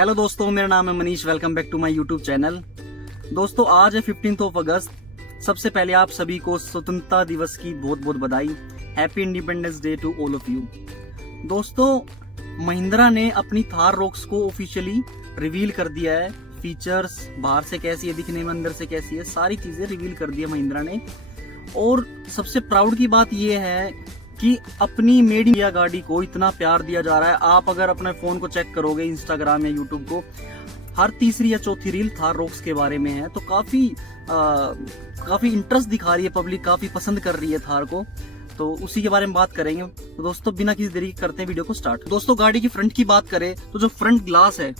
Hello दोस्तों, मेरा नाम है Manish. Welcome back to my YouTube channel. दोस्तों, आज है 15 अगस्त। सबसे पहले आप सभी को स्वतंत्रता दिवस की बहुत बहुत बधाई। Happy Independence Day to all of you. दोस्तों, महिंद्रा ने अपनी थार रॉक्स को ऑफिशियली रिवील कर दिया है। फीचर्स बाहर से कैसी है दिखने में, अंदर से कैसी है, सारी चीजें रिवील कर दी है महिंद्रा ने। और सबसे प्राउड की बात यह है कि अपनी मेड इन इंडिया गाड़ी को इतना प्यार दिया जा रहा है। आप अगर अपने फोन को चेक करोगे, इंस्टाग्राम या यूट्यूब को, हर तीसरी या चौथी रील थार रॉक्स के बारे में है। तो काफी इंटरेस्ट दिखा रही है पब्लिक, काफी पसंद कर रही है थार को। तो उसी के बारे में बात करेंगे। तो दोस्तों, बिना किसी देरी करते हैं वीडियो को स्टार्ट। दोस्तों, गाड़ी की फ्रंट की बात करें तो जो फ्रंट ग्लास है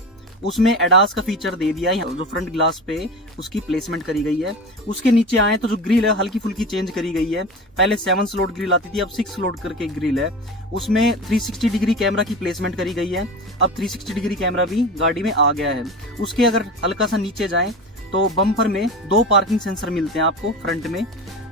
उसमें एडास का फीचर दे दिया है। जो फ्रंट ग्लास पे उसकी प्लेसमेंट करी गई है। उसके नीचे आए तो जो ग्रिल है हल्की फुल्की चेंज करी गई है। पहले 7 स्लॉट ग्रिल आती थी, अब 6 स्लॉट करके ग्रिल है। उसमें 360 डिग्री कैमरा की प्लेसमेंट करी गई है। अब 360 डिग्री कैमरा भी गाड़ी में आ गया है। उसके अगर हल्का सा नीचे जाएं तो बम्पर में 2 पार्किंग सेंसर मिलते हैं आपको फ्रंट में।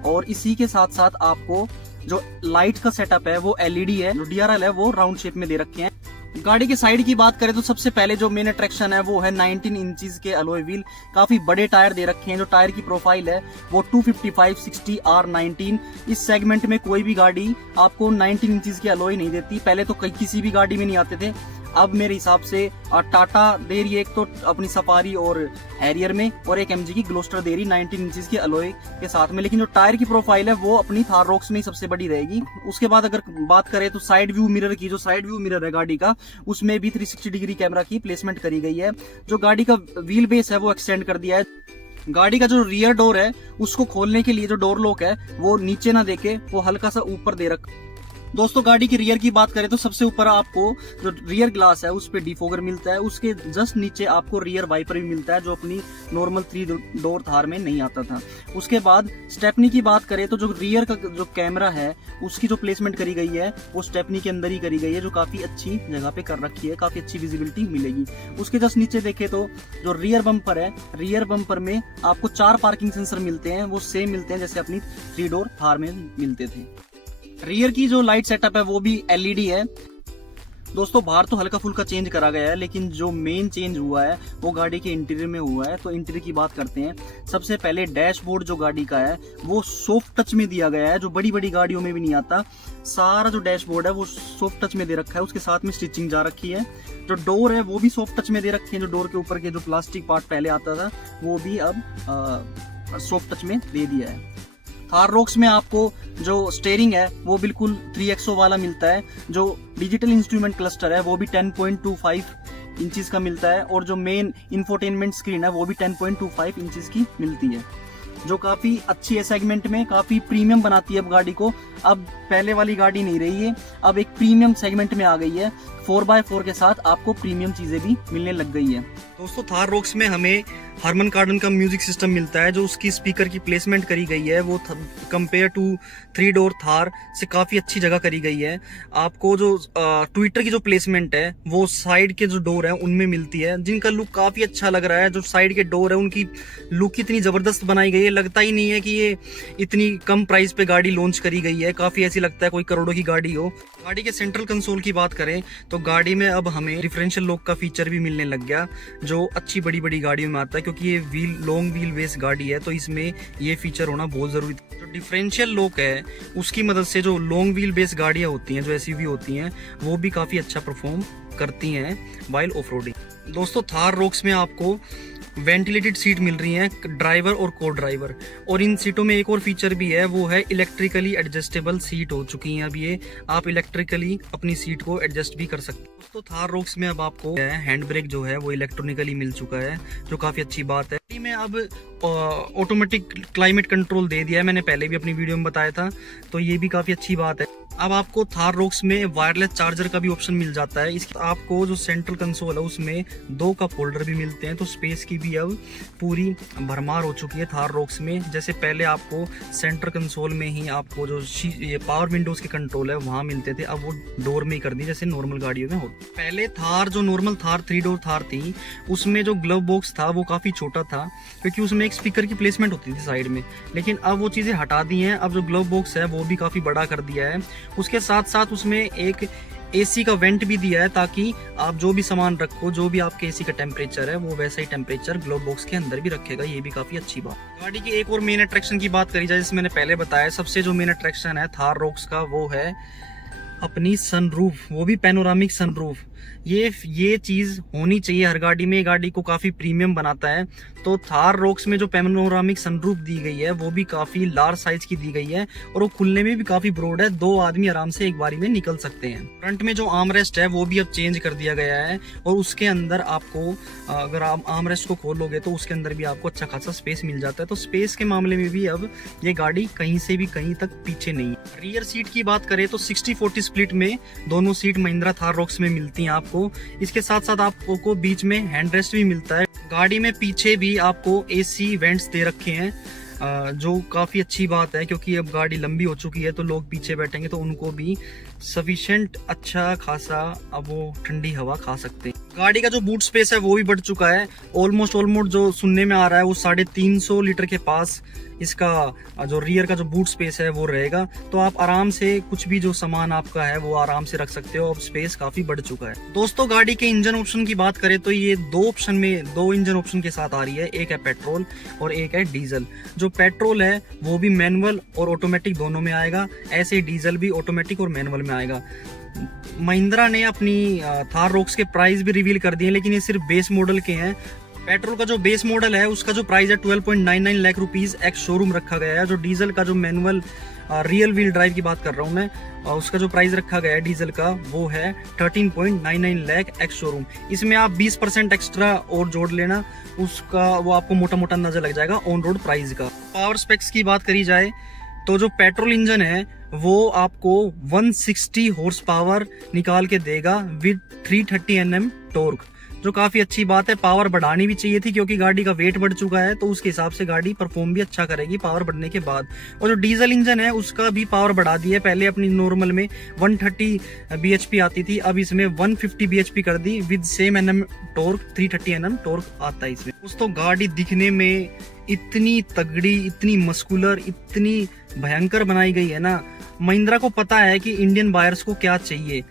और इसी के साथ साथ आपको जो लाइट का सेटअप है वो LED है। जो DRL है वो राउंड शेप में दे रखे हैं। गाड़ी के साइड की बात करें तो सबसे पहले जो मेन अट्रैक्शन है वो है 19 इंचेस के अलॉय व्हील। काफी बड़े टायर दे रखे हैं। जो टायर की प्रोफाइल है वो 255/60 R19। इस सेगमेंट में कोई भी गाड़ी आपको 19 इंचेस के अलॉय नहीं देती। पहले तो किसी भी गाड़ी में नहीं आते थे। अब मेरे हिसाब से टाटा दे रही है एक तो अपनी सफारी और हैरियर में, और एक MG की ग्लोस्टर दे रही 19 इंचेस के अलॉय के साथ में। लेकिन जो टायर की प्रोफाइल है वो अपनी थार रॉक्स में ही सबसे बड़ी रहेगी। उसके बाद अगर बात करें तो साइड व्यू मिरर की, जो साइड व्यू मिरर है गाड़ी का, उसमें भी 360 डिग्री कैमरा की प्लेसमेंट करी गई है। जो गाड़ी का व्हील बेस है वो एक्सटेंड कर दिया है। गाड़ी का जो रियर डोर है उसको खोलने के लिए जो डोर लॉक है वो नीचे ना देके वो हल्का सा ऊपर दे रखा। दोस्तों, गाड़ी की रियर की बात करें तो सबसे ऊपर आपको जो रियर ग्लास है उस पे डिफोगर मिलता है। उसके जस्ट नीचे आपको रियर वाइपर भी मिलता है, जो अपनी नॉर्मल 3 डोर थार में नहीं आता था। उसके बाद स्टेपनी की बात करें तो जो रियर का जो कैमरा है उसकी जो प्लेसमेंट करी गई है वो स्टेपनी के अंदर ही करी गई है, जो काफी अच्छी जगह पे कर रखी है। काफी अच्छी विजिबिलिटी मिलेगी। उसके जस्ट नीचे देखे तो जो रियर बम्पर है, रियर बम्पर में आपको 4 पार्किंग सेंसर मिलते हैं। वो सेम मिलते हैं जैसे अपनी 3 डोर थार में मिलते थे। रियर की जो लाइट सेटअप है वो भी LED है। दोस्तों, बाहर तो हल्का फुल्का चेंज करा गया है, लेकिन जो मेन चेंज हुआ है वो गाड़ी के इंटीरियर में हुआ है। तो इंटीरियर की बात करते हैं। सबसे पहले डैशबोर्ड जो गाड़ी का है वो सॉफ्ट टच में दिया गया है, जो बड़ी बड़ी गाड़ियों में भी नहीं आता। सारा जो डैशबोर्ड है वो सॉफ्ट टच में दे रखा है। उसके साथ में स्टिचिंग जा रखी है। जो डोर है वो भी सॉफ्ट टच में दे रखे हैं। जो डोर के ऊपर के जो प्लास्टिक पार्ट पहले आता था वो भी अब सॉफ्ट टच में दे दिया है। थार रॉक्स में आपको जो स्टीयरिंग है वो बिल्कुल 3XO वाला मिलता है। जो डिजिटल इंस्ट्रूमेंट क्लस्टर है वो भी 10.25 इंचेस का मिलता है। और जो मेन इंफोटेनमेंट स्क्रीन है वो भी 10.25 इंचेस की मिलती है, जो काफी अच्छी है सेगमेंट में। काफी प्रीमियम बनाती है अब गाड़ी को। अब पहले वाली गाड़ी नहीं रही है, अब एक प्रीमियम सेगमेंट में आ गई है। 4x4 के साथ आपको प्रीमियम चीजें भी मिलने लग गई है। दोस्तों, थार रॉक्स में हमें हारमन कार्डन का म्यूजिक सिस्टम मिलता है। जो उसकी स्पीकर की प्लेसमेंट करी गई है वो कंपेयर टू 3 डोर थार से काफी अच्छी जगह करी गई है। आपको जो ट्विटर की जो प्लेसमेंट है वो साइड के जो डोर है उनमें मिलती है, जिनका लुक काफी अच्छा लग रहा है। जो साइड के डोर है उनकी लुक इतनी जबरदस्त बनाई गई है, लगता ही नहीं है कि ये इतनी कम प्राइस पे गाड़ी लॉन्च करी गई है। काफी ऐसी लगता है कोई करोड़ों की गाड़ी हो। गाड़ी के सेंट्रल कंसोल की बात करें तो गाड़ी में अब हमें डिफरेंशियल लॉक का फीचर भी मिलने लग गया, जो अच्छी बड़ी बड़ी गाड़ियों में आता है। क्योंकि ये लॉन्ग व्हील बेस गाड़ी है तो इसमें ये फीचर होना बहुत जरूरी था। जो डिफरेंशियल लॉक है उसकी मदद से जो लॉन्ग व्हील बेस गाड़ियां होती हैं, जो SUV होती हैं, वो भी काफी अच्छा परफॉर्म करती हैं वाइल ऑफ रोडिंग। दोस्तों, थार रॉक्स में आपको वेंटिलेटेड सीट मिल रही हैं, ड्राइवर और को ड्राइवर। और इन सीटों में एक और फीचर भी है, वो है इलेक्ट्रिकली एडजस्टेबल सीट हो चुकी हैं अब ये। आप इलेक्ट्रिकली अपनी सीट को एडजस्ट भी कर सकते हैं। दोस्तों, थार रॉक्स में अब आपको हैंड ब्रेक जो है वो इलेक्ट्रॉनिकली मिल चुका है, जो काफी अच्छी बात है। में अब ऑटोमेटिक क्लाइमेट कंट्रोल दे दिया है, मैंने पहले भी अपनी वीडियो में बताया था, तो ये भी काफी अच्छी बात है। अब आपको थार रॉक्स में वायरलेस चार्जर का भी ऑप्शन मिल जाता है। इसके आपको जो सेंट्रल कंसोल है उसमें 2 कप होल्डर भी मिलते हैं। तो स्पेस की भी अब पूरी भरमार हो चुकी है थार रॉक्स में। जैसे पहले आपको सेंट्रल कंसोल में ही आपको जो ये पावर विंडोज के कंट्रोल है वहां मिलते थे, अब वो डोर में ही कर दी जैसे नॉर्मल गाड़ियों में हो। पहले थार जो नॉर्मल थार 3 डोर थार थी उसमें जो ग्लव बॉक्स था वो काफी छोटा था, क्योंकि उसमें एक स्पीकर की प्लेसमेंट होती थी साइड में। लेकिन अब वो चीजें हटा दी हैं। अब जो ग्लव बॉक्स है वो भी काफी बड़ा कर दिया है। उसके साथ साथ उसमें एक एसी का वेंट भी दिया है ताकि आप जो भी सामान रखो, जो भी आपके एसी का टेम्परेचर है वो वैसा ही टेम्परेचर ग्लोव बॉक्स के अंदर भी रखेगा। ये भी काफी अच्छी बात। गाड़ी की एक और मेन अट्रैक्शन की बात करी जाए, जैसे मैंने पहले बताया, सबसे जो मेन अट्रैक्शन है थार रॉक्स का वो है अपनी सनरूफ, वो भी पैनोरामिक सनरूफ। ये चीज होनी चाहिए हर गाड़ी में, गाड़ी को काफी प्रीमियम बनाता है। तो थार रॉक्स में जो पैनोरामिक सनरूफ दी गई है वो भी काफी लार्ज साइज की दी गई है और वो खुलने में भी काफी ब्रॉड है, 2 आदमी आराम से एक बारी में निकल सकते हैं। फ्रंट में जो आर्मरेस्ट है वो भी अब चेंज कर दिया गया है और उसके अंदर आपको, अगर आप आर्मरेस्ट को खोलोगे तो उसके अंदर भी आपको अच्छा खासा स्पेस मिल जाता है। तो स्पेस के मामले में भी अब ये गाड़ी कहीं से भी कहीं तक पीछे नहीं है। रियर सीट की बात करें तो 60-40 स्प्लिट में दोनों सीट महिंद्रा थार रॉक्स में मिलती हैं आपको। इसके साथ साथ आपको बीच में हैंड रेस्ट भी मिलता है। गाड़ी में पीछे भी आपको एसी वेंट्स दे रखे हैं, जो काफी अच्छी बात है, क्योंकि अब गाड़ी लंबी हो चुकी है तो लोग पीछे बैठेंगे तो उनको भी सफिशिएंट अच्छा खासा अब वो ठंडी हवा खा सकते हैं। गाड़ी का जो बूट स्पेस है वो भी बढ़ चुका है, ऑलमोस्ट जो सुनने में आ रहा है वो 350 लीटर के पास इसका जो रियर का जो बूट स्पेस है वो रहेगा। तो आप आराम से कुछ भी जो सामान आपका है वो आराम से रख सकते हो। अब स्पेस काफी बढ़ चुका है। दोस्तों गाड़ी के इंजन ऑप्शन की बात करें तो ये 2 इंजन ऑप्शन के साथ आ रही है, एक है पेट्रोल और एक है डीजल। जो पेट्रोल है वो भी मैनुअल और ऑटोमेटिक दोनों में आएगा, ऐसे ही डीजल भी ऑटोमेटिक और मैनुअल में आएगा। महिंद्रा ने अपनी थार रॉक्स के प्राइस भी रिवील कर दिए, लेकिन ये सिर्फ बेस मॉडल के हैं। पेट्रोल का जो बेस मॉडल है उसका जो प्राइस है 12.99 लाख रुपीस एक्स शोरूम रखा गया है। जो डीजल का जो मैनुअल रियल व्हील ड्राइव की बात कर रहा हूँ मैं, उसका जो प्राइस रखा गया है डीजल का वो है 13.99 लाख एक्स शोरूम। इसमें आप 20% एक्स्ट्रा और जोड़ लेना, उसका वो आपको मोटा मोटा अंदाजा लग जाएगा ऑन रोड प्राइस का। पावर स्पेक्स की बात करी जाए तो जो पेट्रोल इंजन है वो आपको 160 हॉर्स पावर निकाल के देगा विद 330 Nm टॉर्क, जो काफी अच्छी बात है। पावर बढ़ानी भी चाहिए थी क्योंकि गाड़ी का वेट बढ़ चुका है, तो उसके हिसाब से गाड़ी परफॉर्म भी अच्छा करेगी पावर बढ़ने के बाद। और जो डीजल इंजन है उसका भी पावर बढ़ा दी है, पहले अपनी नॉर्मल में 130 bhp आती थी, अब इसमें 150 bhp कर दी with same Nm torque, 330 Nm torque आता है इसमें। दोस्तों गाड़ी दिखने में इतनी तगड़ी, इतनी मस्कुलर, इतनी भयंकर बनाई गई है ना। महिंद्रा को पता है कि इंडियन बायर्स को क्या चाहिए।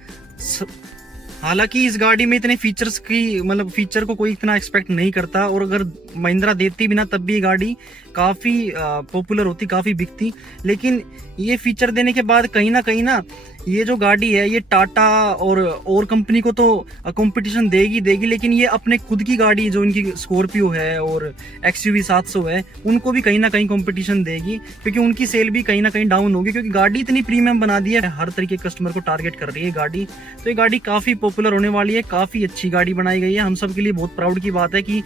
हालांकि इस गाड़ी में इतने फीचर्स की, मतलब फीचर को कोई इतना एक्सपेक्ट नहीं करता, और अगर महिंद्रा देती भी ना तब भी ये गाड़ी काफी पॉपुलर होती, काफी बिकती। लेकिन ये फीचर देने के बाद कहीं ना ये जो गाड़ी है ये टाटा और कंपनी को तो कंपटीशन देगी, लेकिन ये अपने खुद की गाड़ी जो इनकी स्कॉर्पियो है और XUV 700 है उनको भी कहीं ना कहीं कंपटीशन देगी, क्योंकि उनकी सेल भी कहीं ना कहीं डाउन होगी, क्योंकि गाड़ी इतनी प्रीमियम बना दी है, हर तरीके के कस्टमर को टारगेट कर रही है गाड़ी। तो ये गाड़ी काफी पॉपुलर होने वाली है, काफी अच्छी गाड़ी बनाई गई है। हम सब के लिए बहुत प्राउड की बात है कि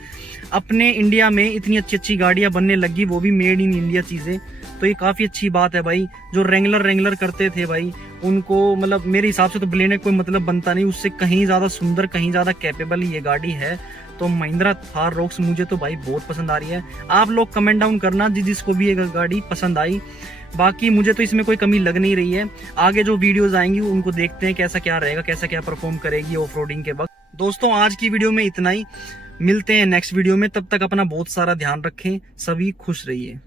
अपने इंडिया में इतनी अच्छी गाड़ियां बनने लगी, वो भी मेड इन इंडिया चीजें। तो ये काफी अच्छी बात है भाई। जो रेंगलर करते थे भाई उनको, मतलब मेरे हिसाब से तो ब्लेड कोई मतलब बनता नहीं, उससे कहीं ज्यादा सुंदर, कहीं ज्यादा कैपेबल ये गाड़ी है। तो महिंद्रा थार रॉक्स मुझे तो भाई बहुत पसंद आ रही है। आप लोग कमेंट डाउन करना जिसको भी ये गाड़ी पसंद आई। बाकी मुझे तो इसमें कोई कमी लग नहीं रही है। आगे जो वीडियोस आएंगी उनको देखते हैं कैसा क्या रहेगा, कैसा क्या परफॉर्म करेगी ऑफ रोडिंग के वक्त। दोस्तों आज की वीडियो में इतना ही, मिलते हैं नेक्स्ट वीडियो में। तब तक अपना बहुत सारा ध्यान रखें, सभी खुश रहिए।